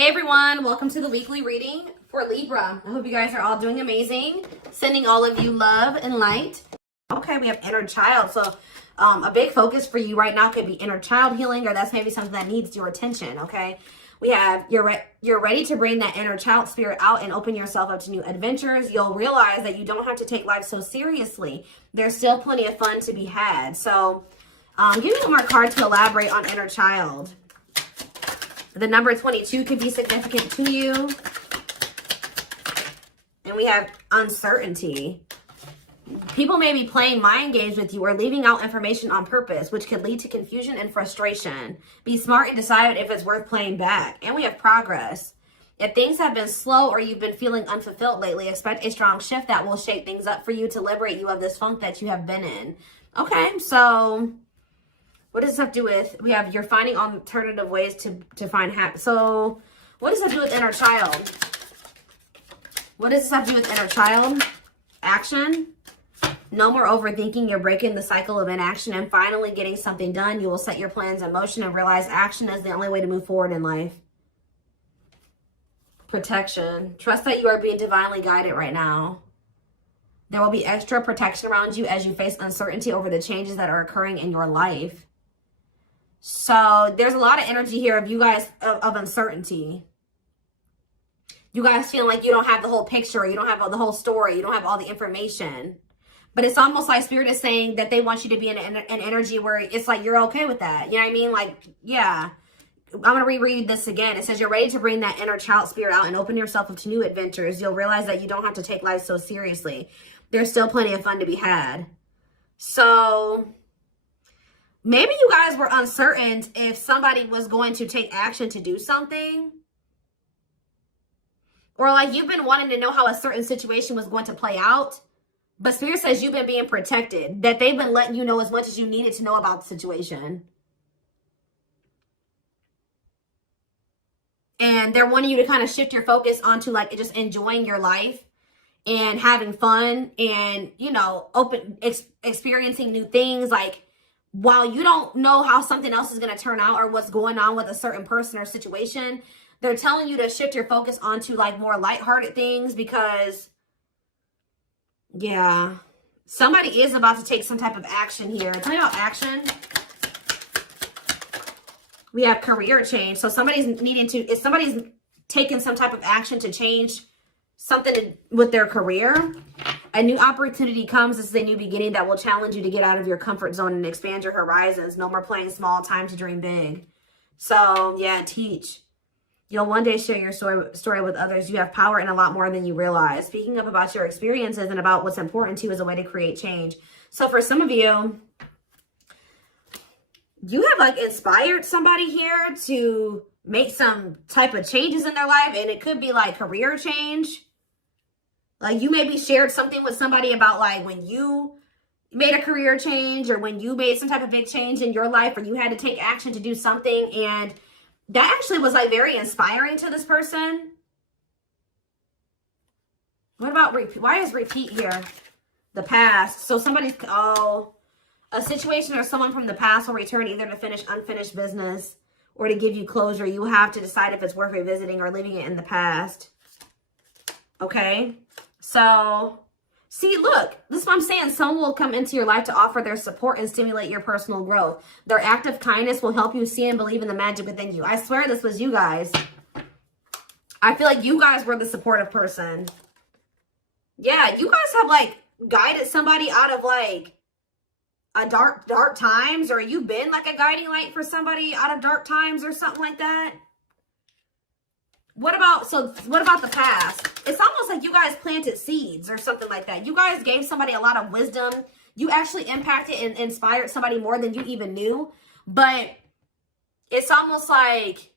Hey everyone, welcome to the weekly reading for Libra. I hope you guys are all doing amazing. Sending all of you love and light. Okay, we have inner child. So a big focus for you right now could be inner child healing, or that's maybe something that needs your attention, okay? We have you're ready to bring that inner child spirit out and open yourself up to new adventures. You'll realize that you don't have to take life so seriously. There's still plenty of fun to be had. So give me one more card to elaborate on inner child. The number 22 could be significant to you. And we have uncertainty. People may be playing mind games with you or leaving out information on purpose, which could lead to confusion and frustration. Be smart and decide if it's worth playing back. And we have progress. If things have been slow or you've been feeling unfulfilled lately, expect a strong shift that will shake things up for you to liberate you of this funk that you have been in. Okay, so what does this have to do with? We have you're finding alternative ways to find happiness. So what does that do with inner child? What does this have to do with inner child? Action. No more overthinking. You're breaking the cycle of inaction and finally getting something done. You will set your plans in motion and realize action is the only way to move forward in life. Protection. Trust that you are being divinely guided right now. There will be extra protection around you as you face uncertainty over the changes that are occurring in your life. So there's a lot of energy here of you guys of uncertainty. You guys feeling like you don't have the whole picture. You don't have the whole story. You don't have all the information. But it's almost like Spirit is saying that they want you to be in an energy where it's like you're okay with that. You know what I mean? Like, yeah. I'm going to reread this again. It says you're ready to bring that inner child spirit out and open yourself up to new adventures. You'll realize that you don't have to take life so seriously. There's still plenty of fun to be had. So maybe you guys were uncertain if somebody was going to take action to do something. Or like you've been wanting to know how a certain situation was going to play out. But Spirit says you've been being protected. That they've been letting you know as much as you needed to know about the situation. And they're wanting you to kind of shift your focus onto like just enjoying your life. And having fun. And, you know, experiencing new things. Like, while you don't know how something else is going to turn out or what's going on with a certain person or situation, they're telling you to shift your focus onto like more lighthearted things because, yeah, somebody is about to take some type of action here. Tell me about action. We have career change. So somebody's taking some type of action to change something with their career. A new opportunity comes. This is a new beginning that will challenge you to get out of your comfort zone and expand your horizons. No more playing small, time to dream big. So, yeah, teach. You'll one day share your story with others. You have power in a lot more than you realize. Speaking up about your experiences and about what's important to you is a way to create change. So for some of you, you have like inspired somebody here to make some type of changes in their life. And it could be like career change. Like you maybe shared something with somebody about like when you made a career change or when you made some type of big change in your life or you had to take action to do something. And that actually was like very inspiring to this person. What about repeat? Why is repeat here? The past. So somebody's, a situation or someone from the past will return either to finish unfinished business or to give you closure. You have to decide if it's worth revisiting or leaving it in the past. Okay. So, see, look, this is what I'm saying. Someone will come into your life to offer their support and stimulate your personal growth. Their act of kindness will help you see and believe in the magic within you. I swear this was you guys. I feel like you guys were the supportive person. Yeah, you guys have, like, guided somebody out of, like, a dark times. Or you've been, like, a guiding light for somebody out of dark times or something like that. What about the past? It's almost like you guys planted seeds or something like that. You guys gave somebody a lot of wisdom. You actually impacted and inspired somebody more than you even knew. But it's almost like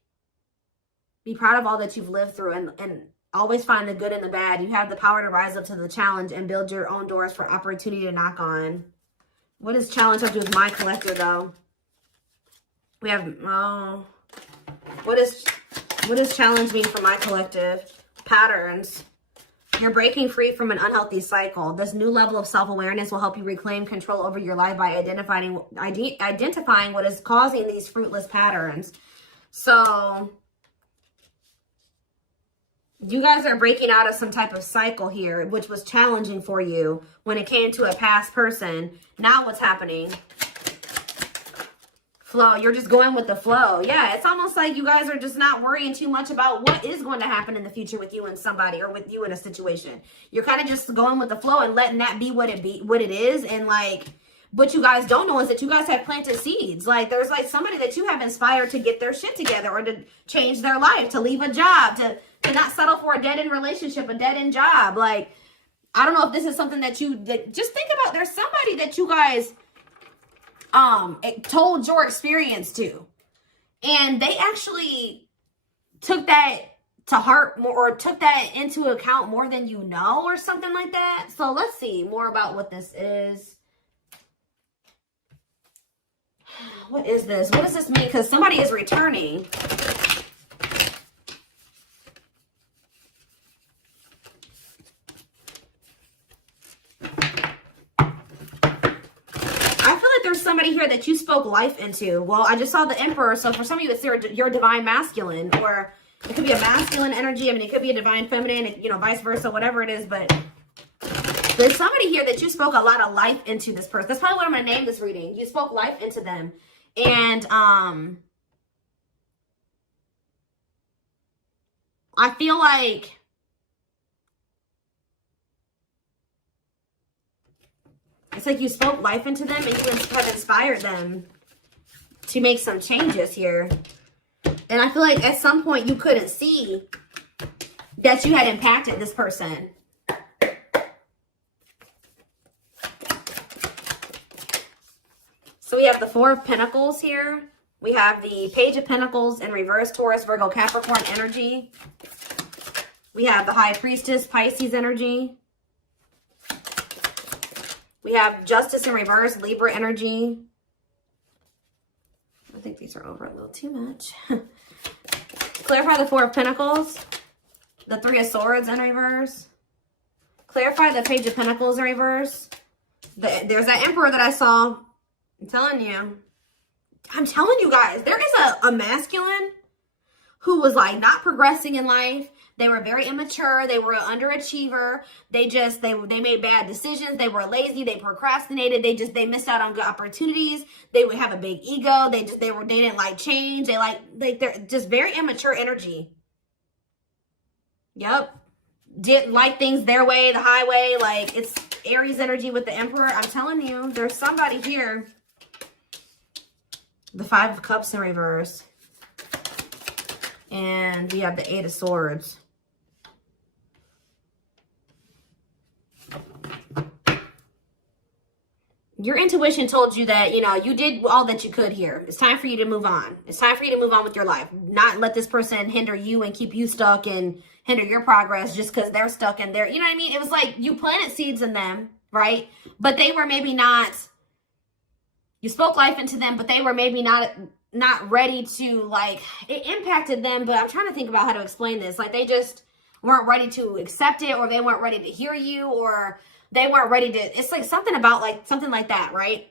be proud of all that you've lived through and always find the good and the bad. You have the power to rise up to the challenge and build your own doors for opportunity to knock on. What does challenge have to do with my collector, though? We have, what does challenge mean for my collective? Patterns. You're breaking free from an unhealthy cycle. This new level of self-awareness will help you reclaim control over your life by identifying what is causing these fruitless patterns. So You guys are breaking out of some type of cycle here, which was challenging for you when it came to a past person. Now what's happening? Flow. You're just going with the flow. Yeah, it's almost like you guys are just not worrying too much about what is going to happen in the future with you and somebody, or with you in a situation. You're kind of just going with the flow and letting that be what it is. And like, what you guys don't know is that you guys have planted seeds. Like, there's like somebody that you have inspired to get their shit together, or to change their life, to leave a job, to not settle for a dead-end relationship, a dead-end job. Like, I don't know if this is something that just think about. There's somebody that you guys told your experience to, and they actually took that to heart more, or took that into account more than you know, or something like that. So let's see more about what this is. What is this? What does this mean? Because somebody is returning. Somebody here that you spoke life into. Well, I just saw the Emperor, so for some of you, it's your divine masculine, or it could be a masculine energy. I mean, it could be a divine feminine, you know, vice versa, whatever it is. But there's somebody here that you spoke a lot of life into this person. That's probably what I'm going to name this reading. You spoke life into them. And I feel like it's like you spoke life into them, and you have inspired them to make some changes here. And I feel like at some point you couldn't see that you had impacted this person. So we have the Four of Pentacles here. We have the Page of Pentacles in reverse, Taurus, Virgo, Capricorn energy. We have the High Priestess, Pisces energy. We have Justice in reverse, Libra energy. I think these are over a little too much. Clarify the Four of Pentacles. The Three of Swords in reverse. Clarify the Page of Pentacles in reverse. There's that Emperor that I saw. I'm telling you guys, there is a masculine who was like not progressing in life. They were very immature. They were an underachiever. They made bad decisions. They were lazy. They procrastinated. They missed out on good opportunities. They would have a big ego. They didn't like change. They're just very immature energy. Yep. Didn't like things their way, the highway. Like, it's Aries energy with the Emperor. I'm telling you, there's somebody here. The Five of Cups in reverse. And we have the Eight of Swords. Your intuition told you that, you know, you did all that you could here. It's time for you to move on. It's time for you to move on with your life. Not let this person hinder you and keep you stuck and hinder your progress just because they're stuck in there. You know what I mean? It was like you planted seeds in them, right? But they were maybe not, you spoke life into them, but they were maybe not ready to, like, it impacted them. But I'm trying to think about how to explain this. Like, they just weren't ready to accept it, or they weren't ready to hear you, or they weren't ready to, it's like something about like, something like that, right?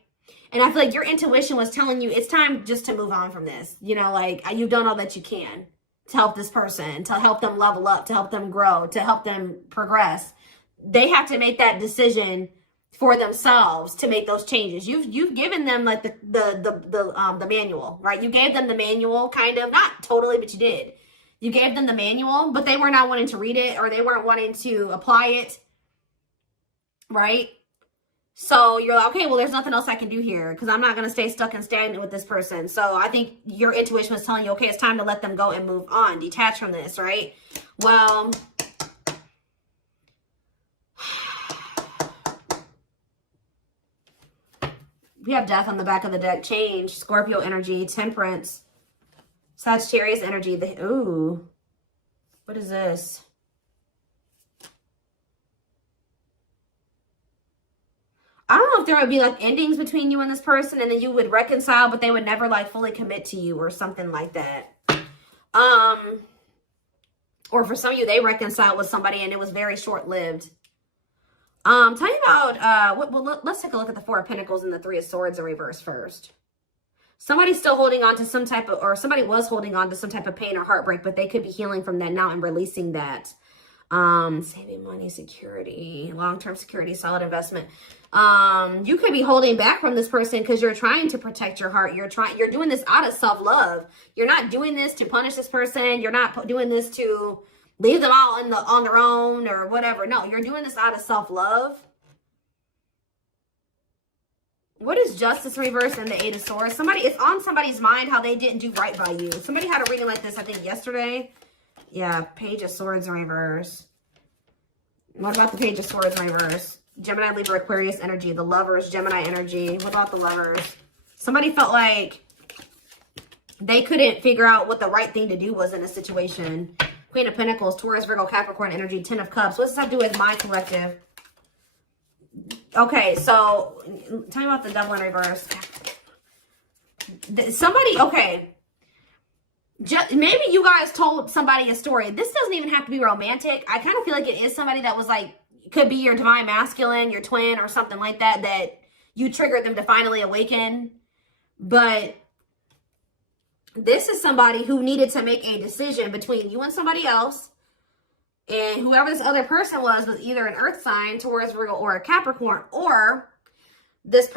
And I feel like your intuition was telling you it's time just to move on from this. You know, like, you've done all that you can to help this person, to help them level up, to help them grow, to help them progress. They have to make that decision for themselves to make those changes. You've given them like the manual, right? You gave them the manual, kind of, not totally, but you did. You gave them the manual, but they were not wanting to read it, or they weren't wanting to apply it. Right? So you're like, okay, well, there's nothing else I can do here because I'm not going to stay stuck and stagnant with this person. So I think your intuition was telling you, okay, it's time to let them go and move on, detach from this, right? Well, we have Death on the back of the deck, Change, Scorpio energy, Temperance, Sagittarius energy. Ooh, what is this? I don't know if there would be like endings between you and this person, and then you would reconcile, but they would never like fully commit to you or something like that. Or for some of you, they reconciled with somebody and it was very short-lived. Tell me about, let's take a look at the Four of Pentacles and the Three of Swords in reverse first. Somebody's still holding on to some type of, or somebody was holding on to some type of pain or heartbreak, but they could be healing from that now and releasing that. Saving money, security, long-term security, solid investment. You could be holding back from this person because you're trying to protect your heart. You're doing this out of self-love. You're not doing this to punish this person. You're not doing this to leave them all on their own or whatever. No, you're doing this out of self-love. What is Justice reverse and the Eight of Swords? It's on somebody's mind how they didn't do right by you. Somebody had a reading like this, I think, yesterday. Yeah, Page of Swords in reverse. What about the Page of Swords in reverse? Gemini, Libra, Aquarius energy. The Lovers, Gemini energy. What about the Lovers? Somebody felt like they couldn't figure out what the right thing to do was in a situation. Queen of Pentacles, Taurus, Virgo, Capricorn energy. Ten of Cups. What does this have to do with my collective? Okay, so tell me about the Devil in reverse. Okay. Maybe you guys told somebody a story. This doesn't even have to be romantic. I kind of feel like it is somebody that was like, could be your divine masculine, your twin, or something like that, that you triggered them to finally awaken. But this is somebody who needed to make a decision between you and somebody else. And whoever this other person was either an earth sign, Taurus, Virgo, or a Capricorn, or this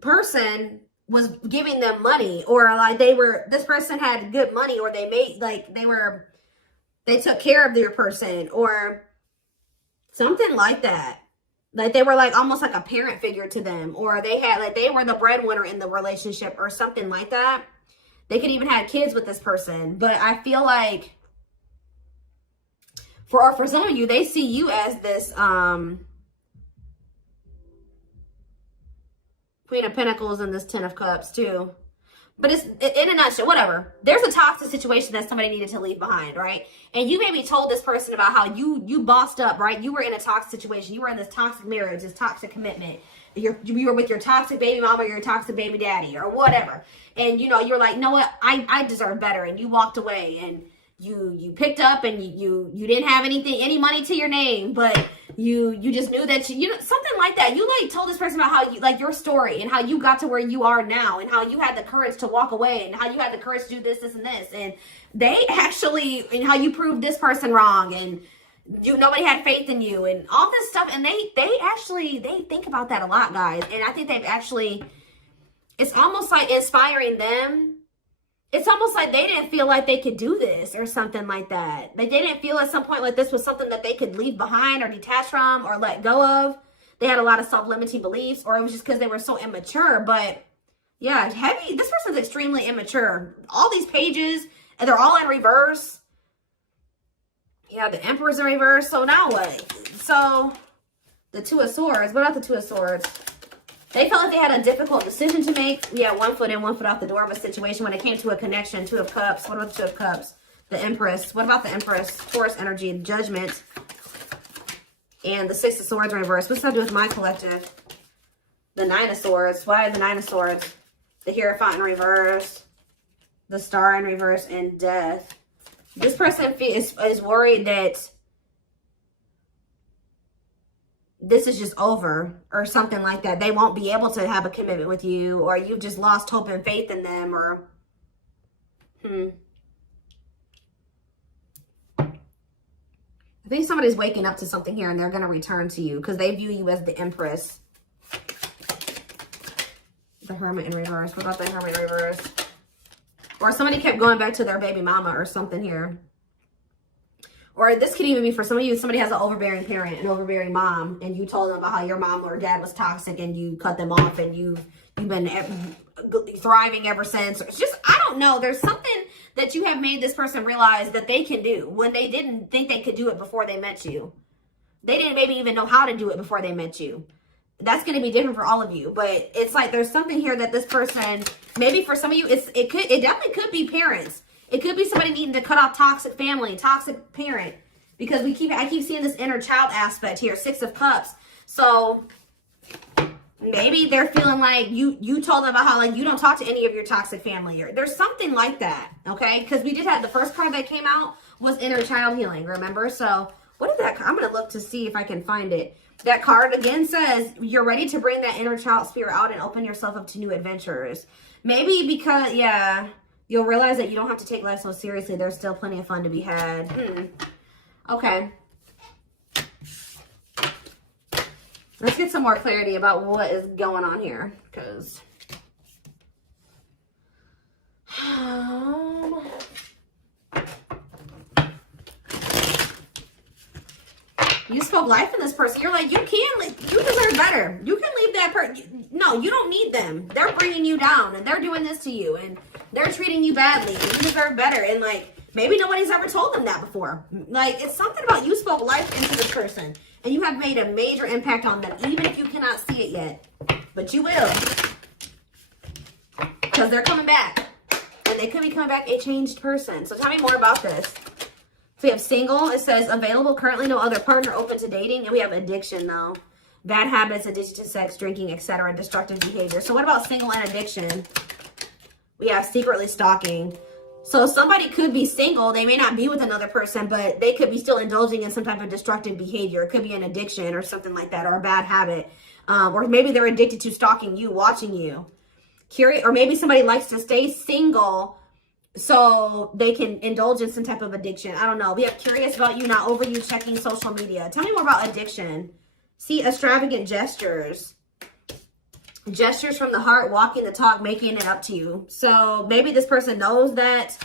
person was giving them money, or like this person had good money, or they took care of their person, or something like that. Like they were like almost like a parent figure to them, or they were the breadwinner in the relationship or something like that. They could even have kids with this person. But I feel like for some of you, they see you as this Queen of Pentacles and this Ten of Cups too. But it's in a nutshell, whatever. There's a toxic situation that somebody needed to leave behind, right? And you maybe told this person about how you bossed up, right? You were in a toxic situation. You were in this toxic marriage, this toxic commitment. You were with your toxic baby mama or your toxic baby daddy or whatever. And, you're like, you know what? I deserve better. And you walked away and you picked up and you didn't have any money to your name, but you just knew that something like that. You like told this person about how you like your story and how you got to where you are now and how you had the courage to walk away and how you had the courage to do this and this, and and how you proved this person wrong and nobody had faith in you and all this stuff. And they think about that a lot, guys. And I think it's almost like inspiring them. It's almost like they didn't feel like they could do this or something like that. They didn't feel at some point like this was something that they could leave behind or detach from or let go of. They had a lot of self-limiting beliefs, or it was just because they were so immature. But yeah, this person's extremely immature. All these pages, and they're all in reverse. Yeah, the Emperor's in reverse. So now what? So the Two of Swords. What about the Two of Swords? They felt like they had a difficult decision to make. Yeah, 1 foot in, 1 foot out the door of a situation when it came to a connection. Two of Cups. What about the Two of Cups? The Empress. What about the Empress? Taurus energy, Judgment. And the Six of Swords in reverse. What's that do with my collective? The Nine of Swords. Why the Nine of Swords? The Hierophant in reverse. The Star in reverse. And Death. This person is worried that this is just over or something like that. They won't be able to have a commitment with you, or you've just lost hope and faith in them, or I think somebody's waking up to something here and they're going to return to you because they view you as the Empress. The Hermit in reverse. What about the Hermit in reverse? Or somebody kept going back to their baby mama or something here. Or this could even be for some of you, somebody has an overbearing parent, an overbearing mom, and you told them about how your mom or dad was toxic and you cut them off and you've been thriving ever since. It's just, I don't know. There's something that you have made this person realize that they can do when they didn't think they could do it before they met you. They didn't maybe even know how to do it before they met you. That's going to be different for all of you. But it's like there's something here that this person, maybe for some of you, it definitely could be parents. It could be somebody needing to cut off toxic family, toxic parent, because I keep seeing this inner child aspect here, Six of Cups. So maybe they're feeling like you told them about how like you don't talk to any of your toxic family. Or there's something like that, okay? Because we did have the first card that came out was inner child healing, remember? So What is that? I'm going to look to see if I can find it. That card again says you're ready to bring that inner child spirit out and open yourself up to new adventures. Maybe because, yeah, you'll realize that you don't have to take life so seriously. There's still plenty of fun to be had. Okay. Let's get some more clarity about what is going on here. Because... you spoke life in this person. You're like, you deserve better. You can leave that person. No, you don't need them. They're bringing you down and they're doing this to you and they're treating you badly. And you deserve better. And like, maybe nobody's ever told them that before. Like, it's something about you spoke life into this person and you have made a major impact on them, even if you cannot see it yet. But you will. Because they're coming back. And they could be coming back a changed person. So tell me more about this. So we have single. It says available, currently no other partner, open to dating. And we have addiction though. Bad habits, addiction to sex, drinking, etc. Destructive behavior. So what about single and addiction? We have secretly stalking. So somebody could be single. They may not be with another person, but they could be still indulging in some type of destructive behavior. It could be an addiction or something like that, or a bad habit. Or maybe they're addicted to stalking you, watching you. Curious, or maybe somebody likes to stay single so they can indulge in some type of addiction. I don't know. We have curious about you, not over you, checking social media. Tell me more about addiction. See, extravagant gestures. Gestures from the heart, walking the talk, making it up to you. So maybe this person knows that.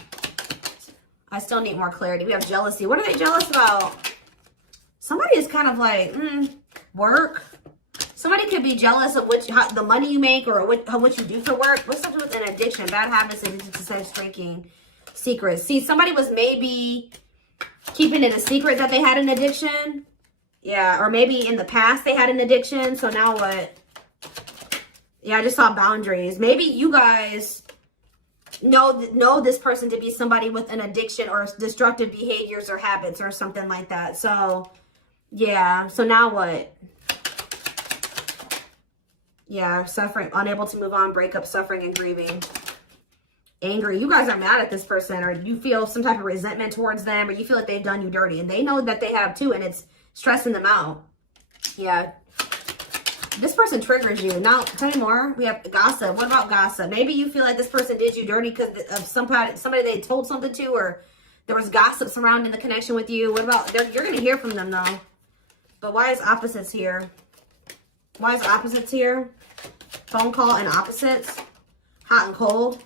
I still need more clarity. We have jealousy. What are they jealous about? Somebody is kind of like, work. Somebody could be jealous of the money you make or what you do for work. What's something with an addiction? Bad habits, addicted to sex, drinking, secrets. See, somebody was maybe keeping it a secret that they had an addiction. Yeah, or maybe in the past they had an addiction. So now what? Yeah, I just saw boundaries. Maybe you guys know this person to be somebody with an addiction or destructive behaviors or habits or something like that. So, yeah. So now what? Yeah, suffering, unable to move on, breakup, suffering, and grieving. Angry. You guys are mad at this person, or you feel some type of resentment towards them, or you feel like they've done you dirty, and they know that they have too, and it's stressing them out. Yeah. This person triggers you. Now, tell me more. We have gossip. What about gossip? Maybe you feel like this person did you dirty because of somebody they told something to, or there was gossip surrounding the connection with you. What about, you're going to hear from them, though. But why is opposites here? Why is opposites here? Phone call and opposites. Hot and cold.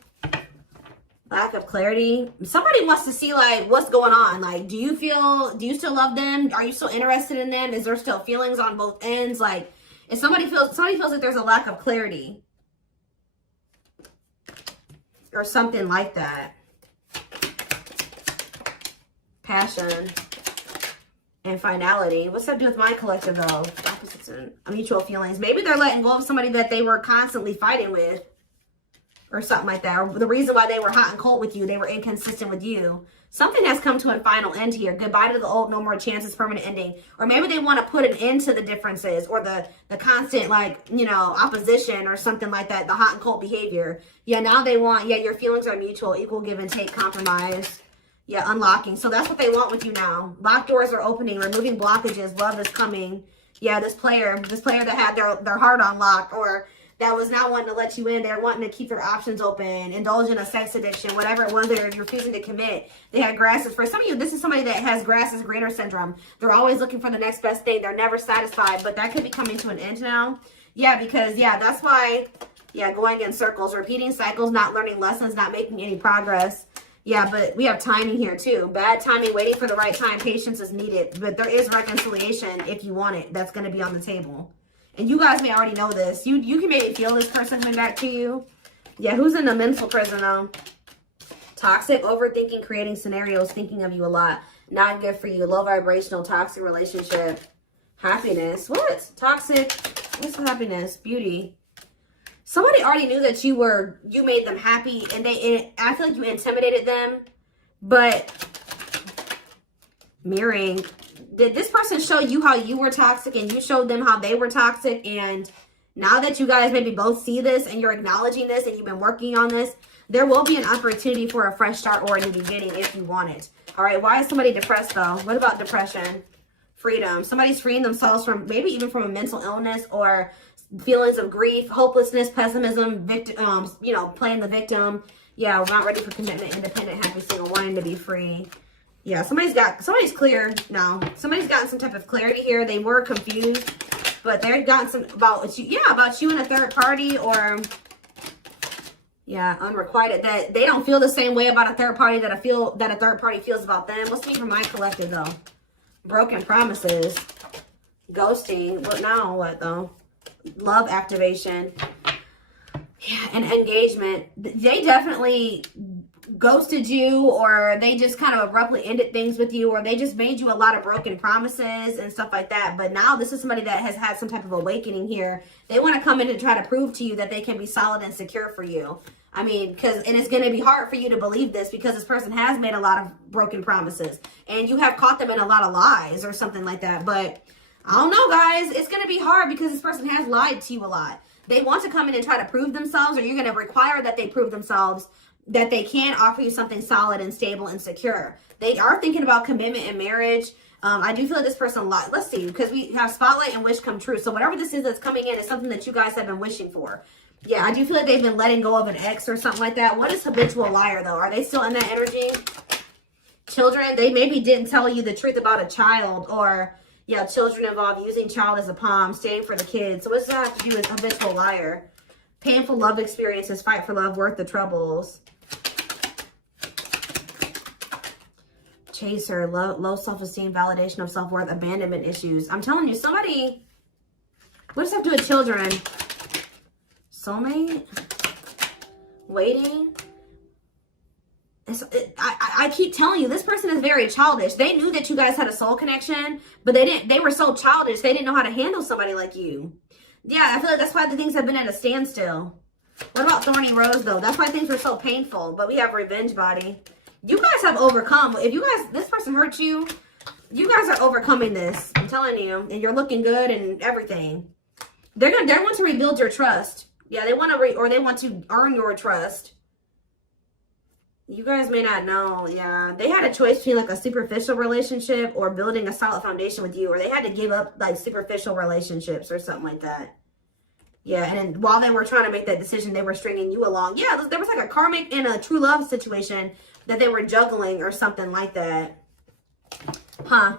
Lack of clarity. Somebody wants to see, like, what's going on. Like, do you still love them? Are you still interested in them? Is there still feelings on both ends? Like, if somebody feels like there's a lack of clarity. Or something like that. Passion. And finality. What's that do with my collective, though? Opposites and mutual feelings. Maybe they're letting go of somebody that they were constantly fighting with. Or something like that. Or the reason why they were hot and cold with you. They were inconsistent with you. Something has come to a final end here. Goodbye to the old, no more chances, permanent ending. Or maybe they want to put an end to the differences. Or the constant, like, you know, opposition or something like that. The hot and cold behavior. Yeah, now they want, yeah, your feelings are mutual. Equal give and take, compromise. Yeah, unlocking. So that's what they want with you now. Locked doors are opening, removing blockages. Love is coming. Yeah, this player that had their heart on lock, or that was not wanting to let you in. They're wanting to keep their options open, indulge in a sex addiction, whatever it was they're refusing to commit. They had grasses. For some of you, this is somebody that has grass is greener syndrome. They're always looking for the next best thing. They're never satisfied, but that could be coming to an end now. Yeah, because, yeah, that's why, yeah, going in circles, repeating cycles, not learning lessons, not making any progress. Yeah, but we have timing here too. Bad timing, waiting for the right time. Patience is needed. But there is reconciliation if you want it. That's going to be on the table. And you guys may already know this. You can maybe feel this person coming back to you. Yeah, who's in a mental prison though? Toxic, overthinking, creating scenarios, thinking of you a lot. Not good for you. Low vibrational, toxic relationship. Happiness. What? Toxic. What's happiness? Beauty. Somebody already knew that you made them happy, and I feel like you intimidated them. But mirroring, did this person show you how you were toxic and you showed them how they were toxic? And now that you guys maybe both see this and you're acknowledging this and you've been working on this, there will be an opportunity for a fresh start or a new beginning if you want it. All right, why is somebody depressed though? What about depression? Freedom. Somebody's freeing themselves from maybe even from a mental illness or feelings of grief, hopelessness, pessimism, victim, you know, playing the victim. Yeah, we're not ready for commitment, independent, happy, single, wanting to be free. Yeah, somebody's clear now. Somebody's gotten some type of clarity here. They were confused, but they've gotten some about you and a third party, or yeah, unrequited, that they don't feel the same way about a third party that a third party feels about them. What's me for my collective though? Broken promises, ghosting. What now? What though? Love activation. Yeah, and engagement. They definitely ghosted you, or they just kind of abruptly ended things with you, or they just made you a lot of broken promises and stuff like that. But now this is somebody that has had some type of awakening here. They want to come in and try to prove to you that they can be solid and secure for you. I mean, and it's going to be hard for you to believe this because this person has made a lot of broken promises and you have caught them in a lot of lies or something like that. But I don't know, guys. It's going to be hard because this person has lied to you a lot. They want to come in and try to prove themselves, or you're going to require that they prove themselves that they can offer you something solid and stable and secure. They are thinking about commitment and marriage. I do feel like this person, let's see, because we have spotlight and wish come true. So whatever this is that's coming in is something that you guys have been wishing for. Yeah, I do feel like they've been letting go of an ex or something like that. What is habitual liar, though? Are they still in that energy? Children, they maybe didn't tell you the truth about a child, or yeah, children involved, using child as a palm, staying for the kids. So what's that have to do with habitual liar? Painful love experiences, fight for love, worth the troubles. Chaser, low self-esteem, validation of self-worth, abandonment issues. I'm telling you, somebody, what does that have to do with children? Soulmate? Waiting? I keep telling you, this person is very childish. They knew that you guys had a soul connection, but they were so childish, they didn't know how to handle somebody like you. Yeah, I feel like that's why the things have been at a standstill. What about Thorny Rose, though? That's why things were so painful, but we have Revenge Body. You guys have overcome. If you guys, this person hurt you, you guys are overcoming this. I'm telling you, and you're looking good and everything. They want to rebuild your trust. Yeah, they want to they want to earn your trust. You guys may not know. Yeah, they had a choice between like a superficial relationship or building a solid foundation with you, or they had to give up like superficial relationships or something like that. Yeah, and then while they were trying to make that decision, they were stringing you along. Yeah, there was like a karmic and a true love situation that they were juggling or something like that. Huh.